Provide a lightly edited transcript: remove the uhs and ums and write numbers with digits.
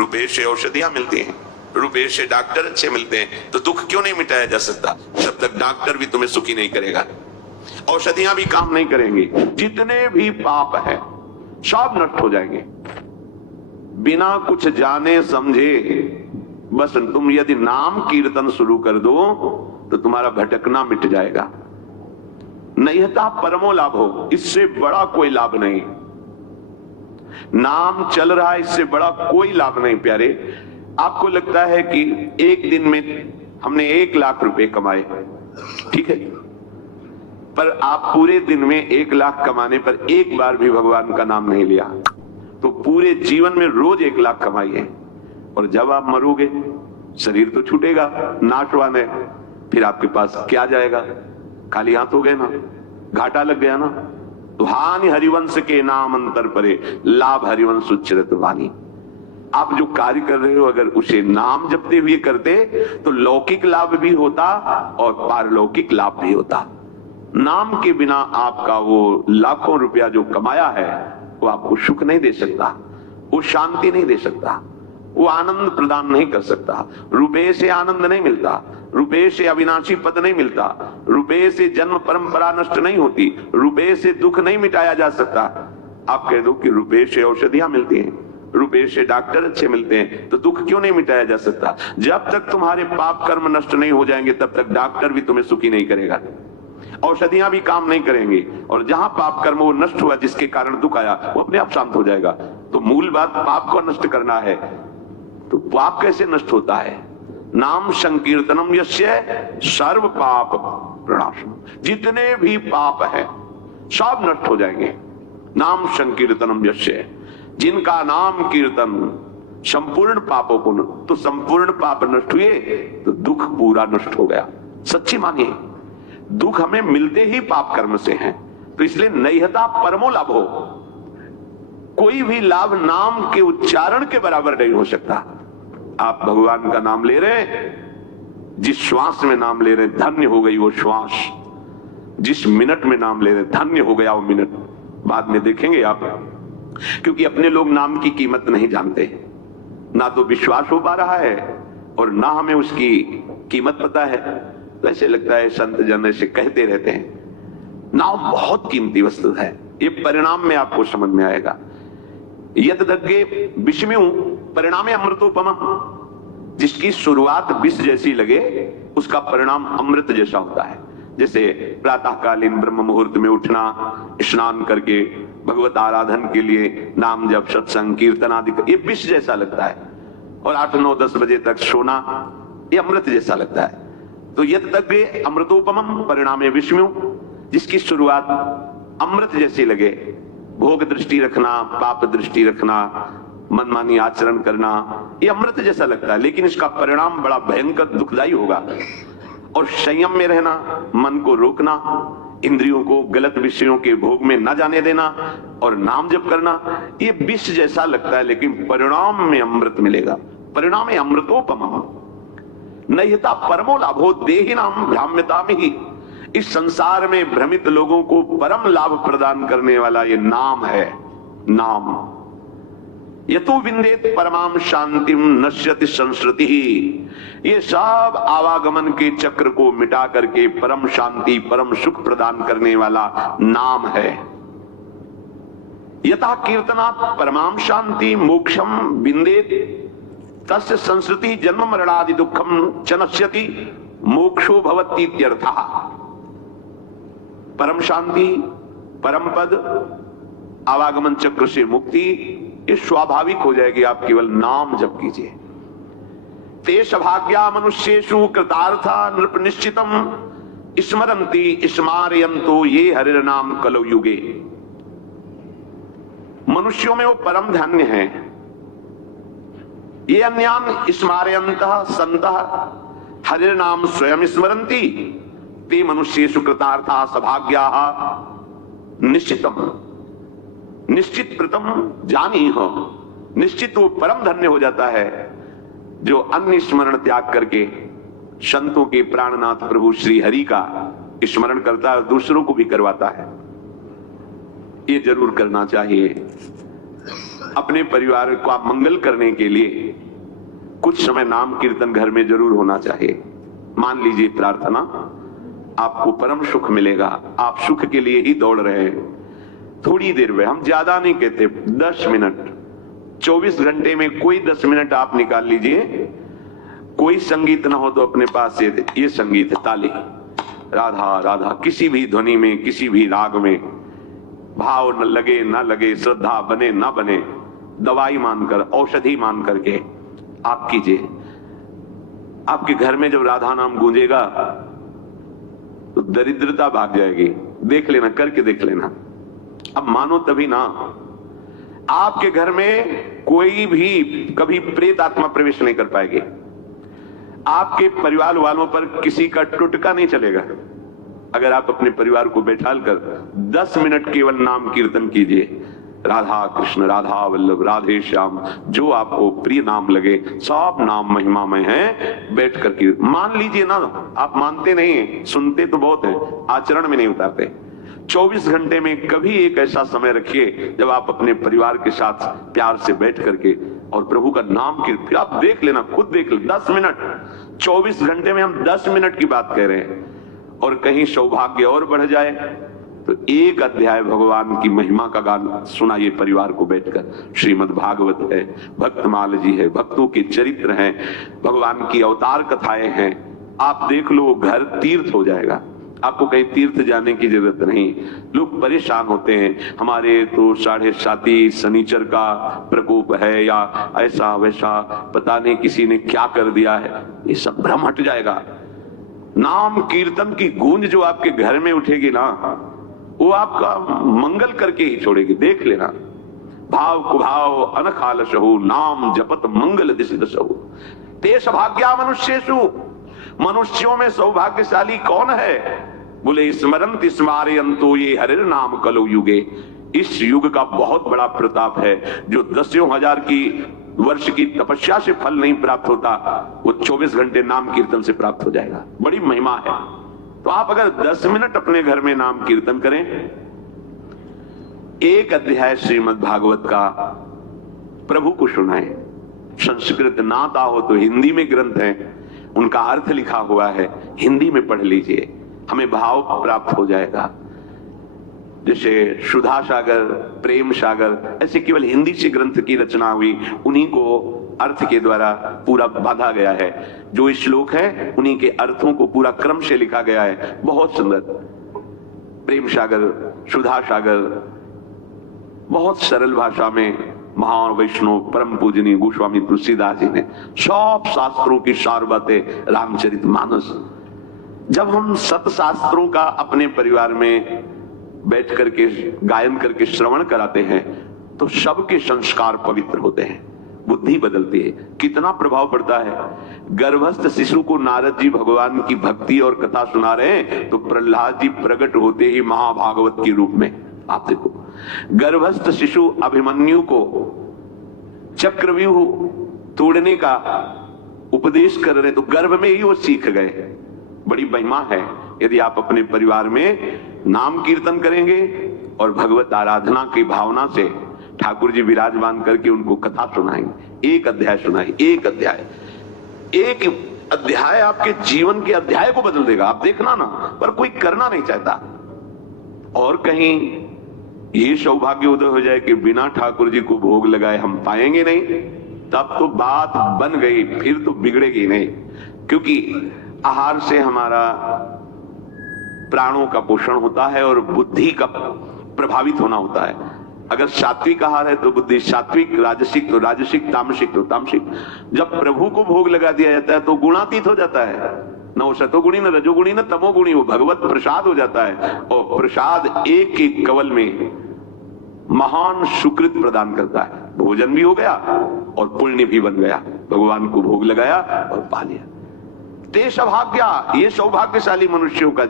रुपए से औषधियां मिलती हैं, रुपए से डॉक्टर अच्छे मिलते हैं, तो दुख क्यों नहीं मिटाया जा सकता? जब तक डॉक्टर भी तुम्हें सुखी नहीं करेगा, औषधियां भी काम नहीं करेंगी, जितने भी पाप हैं सब नष्ट हो जाएंगे। बिना कुछ जाने समझे बस तुम यदि नाम कीर्तन शुरू कर दो तो तुम्हारा भटकना मिट जाएगा। नैहता परमो लाभ हो, इससे बड़ा कोई लाभ नहीं। नाम चल रहा है, इससे बड़ा कोई लाभ नहीं। प्यारे, आपको लगता है कि एक दिन में हमने 1 लाख रुपए कमाए, ठीक है, पर आप पूरे दिन में 1 लाख कमाने पर एक बार भी भगवान का नाम नहीं लिया, तो पूरे जीवन में रोज 1 लाख कमाइए, और जब आप मरोगे शरीर तो छूटेगा, नाशवान है, फिर आपके पास क्या जाएगा? खाली हाथ हो गए ना, घाटा लग गया ना। तो हानि हरिवंश के नाम अंतर परे, लाभ हरिवंश उच्चरत वाणी। आप जो कार्य कर रहे हो अगर उसे नाम जपते हुए करते तो लौकिक लाभ भी होता और पारलौकिक लाभ भी होता। नाम के बिना आपका वो लाखों रुपया जो कमाया है वो आपको सुख नहीं दे सकता, वो शांति नहीं दे सकता, वो आनंद प्रदान नहीं कर सकता। रुपए से आनंद नहीं मिलता, रुपए से अविनाशी पद नहीं मिलता, रुपए से जन्म परंपरा नष्ट नहीं होती, रुपए से दुख नहीं मिटाया जा सकता। आप कह दो कि रुपए से औषधियां मिलती हैं, रुपए से डॉक्टर अच्छे मिलते हैं, तो दुख क्यों नहीं मिटाया जा सकता? जब तक तुम्हारे पाप कर्म नष्ट नहीं हो जाएंगे तब तक डॉक्टर भी तुम्हें सुखी नहीं करेगा, औषधियां भी काम नहीं करेंगी, और जहां पाप कर्म वो नष्ट हुआ जिसके कारण दुख आया वो अपने आप शांत हो जाएगा। तो मूल बात पाप को नष्ट करना है, तो पाप कैसे नष्ट होता है? नाम संकीर्तनम यस्य सर्व पाप प्रणाशम, जितने भी पाप है सब नष्ट हो जाएंगे। नाम संकीर्तनम यस्य, जिनका नाम कीर्तन संपूर्ण पापों को, तो संपूर्ण पाप नष्ट हुए तो दुख पूरा नष्ट हो गया। सच्ची मानिए, दुख हमें मिलते ही पाप कर्म से हैं, तो इसलिए नैहता परमो लाभ हो। कोई भी लाभ नाम के उच्चारण के बराबर नहीं हो सकता। आप भगवान का नाम ले रहे, जिस श्वास में नाम ले रहे धन्य हो गई वो श्वास, जिस मिनट में नाम ले रहे धन्य हो गया वो मिनट। बाद में देखेंगे आप, क्योंकि अपने लोग नाम की कीमत नहीं जानते, ना तो विश्वास हो पा रहा है और ना हमें उसकी कीमत पता है। तो ऐसे लगता है संत जन ऐसे कहते रहते हैं। नाम बहुत कीमती वस्तु है, ये परिणाम में आपको समझ में आएगा। यद्दग्गे विषम्यु परिणामे अमृतोपम, जिसकी शुरुआत विष जैसी लगे उसका परिणाम अमृत जैसा होता है। जैसे प्रातःकालीन ब्रह्म मुहूर्त में उठना, स्नान करके भगवत आराधन के लिए नाम जप सत्संग कीर्तन आदि, ये विष जैसा लगता है, और 8, 9, 10 बजे तक सोना ये अमृत जैसा लगता है। तो यद्दग्गे अमृतोपम परिणामे विषम्यु, जिसकी शुरुआत अमृत जैसी लगे, भोग दृष्टि रखना, पाप दृष्टि रखना, मनमानी आचरण करना, ये अमृत जैसा लगता है, लेकिन इसका परिणाम बड़ा भयंकर दुखदायी होगा। और संयम में रहना, मन को रोकना, इंद्रियों को गलत विषयों के भोग में न जाने देना और नाम जप करना, ये विष जैसा लगता है, लेकिन परिणाम में अमृत मिलेगा। परिणाम में अमृतोपम नैहता परमो लाभो देहिनाम भ्राम्यता में ही। इस संसार में भ्रमित लोगों को परम लाभ प्रदान करने वाला ये नाम है। नाम यतो विंदेत परमाम शांतिम नश्यति संस्कृति, ये सब आवागमन के चक्र को मिटा करके परम शांति परम सुख प्रदान करने वाला नाम है। यथा कीर्तनात् परमाम शांति मोक्षम विंदेत तस्य संस्कृति जन्म मरणादि दुखम च नश्यति मोक्षो भवति इत्यर्थः। परम शांति, परम पद, आवागमन चक्र से मुक्ति, ये स्वाभाविक हो जाएगी। आप केवल नाम जप कीजिए। तेष भाग्या मनुष्येषु कृतार्था नृप निश्चितम स्मरन्ति स्मारयन्तो ये हरिर नाम कलौ युगे। मनुष्यों में वो परम धन्य है, ये अन्यान स्मारयन्तः सन्तः हरिर नाम स्वयं स्मरन्ति ते मनुष्येषु कृतार्था सभाग्याः निश्चितम। निश्चित प्रथम जानी हो, निश्चित वो परम धन्य हो जाता है जो अन्य स्मरण त्याग करके संतों के प्राणनाथ प्रभु श्री हरि का स्मरण करता है, दूसरों को भी करवाता है। ये जरूर करना चाहिए। अपने परिवार का मंगल करने के लिए कुछ समय नाम कीर्तन घर में जरूर होना चाहिए। मान लीजिए प्रार्थना, आपको परम सुख मिलेगा। आप सुख के लिए ही दौड़ रहे हैं। थोड़ी देर में, हम ज्यादा नहीं कहते, 10 मिनट, 24 घंटे में कोई 10 मिनट आप निकाल लीजिए। कोई संगीत ना हो तो अपने पास ये संगीत है, ताली, राधा राधा, किसी भी ध्वनि में, किसी भी राग में, भाव न लगे ना लगे, श्रद्धा बने ना बने, दवाई मानकर, औषधि मान करके आप कीजिए। आपके घर में जब राधा नाम गूंजेगा तो दरिद्रता भाग जाएगी। देख लेना, करके देख लेना। अब मानो तभी ना। आपके घर में कोई भी कभी प्रेत आत्मा प्रवेश नहीं कर पाएगी। आपके परिवार वालों पर किसी का टुटका नहीं चलेगा। अगर आप अपने परिवार को बैठाल कर 10 मिनट केवल नाम कीर्तन कीजिए, राधा कृष्ण, राधा वल्लभ, राधे श्याम, जो आपको प्रिय नाम लगे, सब नाम महिमामय हैं। बैठ करके मान लीजिए ना। आप मानते नहीं, सुनते तो बहुत है, आचरण में नहीं उतारते। 24 घंटे में कभी एक ऐसा समय रखिए जब आप अपने परिवार के साथ प्यार से बैठ करके और प्रभु का नाम कीर्तन, आप देख लेना, खुद देख लेना। 10 मिनट, 24 घंटे में हम 10 मिनट की बात कह रहे हैं। और कहीं सौभाग्य और बढ़ जाए तो एक अध्याय भगवान की महिमा का गान सुनाइए परिवार को बैठकर। श्रीमद् भागवत है, भक्तमाल जी है, भक्तों के चरित्र हैं, भगवान की अवतार कथाएं हैं। आप देख लो, घर तीर्थ हो जाएगा। आपको कहीं तीर्थ जाने की जरूरत नहीं। लोग परेशान होते हैं, हमारे तो 7.5 शनिचर का प्रकोप है, या ऐसा वैसा, पता नहीं किसी ने क्या कर दिया है। ये सब भ्रम हट जाएगा। नाम कीर्तन की गूंज जो आपके घर में उठेगी ना, वो आपका मंगल करके ही छोड़ेगी। देख लेना। भाव कुभाव अनखाल सहु, नाम जपत मंगल दिश दसहु। तेष भाग्या मनुष्येषु, मनुष्यों में सौभाग्यशाली कौन है? बोले स्मरंत स्मारयंतो ये हरिर नाम कलो युगे। इस युग का बहुत बड़ा प्रताप है। जो 10,000 की वर्ष की तपस्या से फल नहीं प्राप्त होता, वो 24 घंटे नाम कीर्तन से प्राप्त हो जाएगा। बड़ी महिमा है। तो आप अगर 10 मिनट अपने घर में नाम कीर्तन करें, एक अध्याय श्रीमद् भागवत का प्रभु को सुनाएं। संस्कृत ना आता हो तो हिंदी में ग्रंथ है, उनका अर्थ लिखा हुआ है, हिंदी में पढ़ लीजिए, हमें भाव प्राप्त हो जाएगा। जैसे सुधा सागर, प्रेम सागर, ऐसे केवल हिंदी से ग्रंथ की रचना हुई, उन्हीं को अर्थ के द्वारा पूरा बांधा गया है। जो श्लोक है उन्हीं के अर्थों को पूरा क्रम से लिखा गया है। बहुत सुंदर। प्रेम सागर, सुधा सागर, बहुत सरल भाषा में महान वैष्णव परम पूजनीय गोस्वामी तुलसीदास जी ने सब शास्त्रों की सार बातें, रामचरितमानस। जब हम सतशास्त्रों का अपने परिवार में बैठ करके गायन करके श्रवण कराते हैं तो सबके संस्कार पवित्र होते हैं, बुद्धि बदलती है। कितना प्रभाव पड़ता है। गर्भस्थ शिशु को नारद जी भगवान की भक्ति और कथा सुना रहे हैं तो प्रहलाद जी प्रकट होते ही महाभागवत के रूप में। आप देखो, गर्भस्थ शिशु अभिमन्यु को चक्रव्यूह तोड़ने का उपदेश कर रहे तो गर्भ में ही वो सीख गए। बड़ी महिमा है। यदि आप अपने परिवार में नाम कीर्तन करेंगे और भगवत आराधना की भावना से ठाकुर जी विराजमान करके उनको कथा सुनाएंगे, एक अध्याय सुनाएंगे, एक अध्याय आपके जीवन के अध्याय को बदल देगा। आप देखना ना, पर कोई करना नहीं चाहता। और कहीं ये सौभाग्य उदय हो जाए कि बिना ठाकुर जी को भोग लगाए हम पाएंगे नहीं, तब तो बात बन गई, फिर तो बिगड़ेगी नहीं। क्योंकि आहार से हमारा प्राणों का पोषण होता है और बुद्धि का प्रभावित होना होता है। अगर सात्विक आहार है तो बुद्धि सात्विक, राजसिक तो राजसिक, तामसिक तो तामसिक। जब प्रभु को भोग लगा दिया जाता है तो गुणातीत हो जाता है, न वो सतोगुणी, न रजोगुणी, न तमोगुणी, वो भगवत प्रसाद हो जाता है। और प्रसाद एक एक कवल में महान सुकृत प्रदान करता है। भोजन भी हो गया और पुण्य भी बन गया। भगवान को भोग लगाया और पा लिया। ते सौभाग्य, ये सौभाग्यशाली मनुष्यों का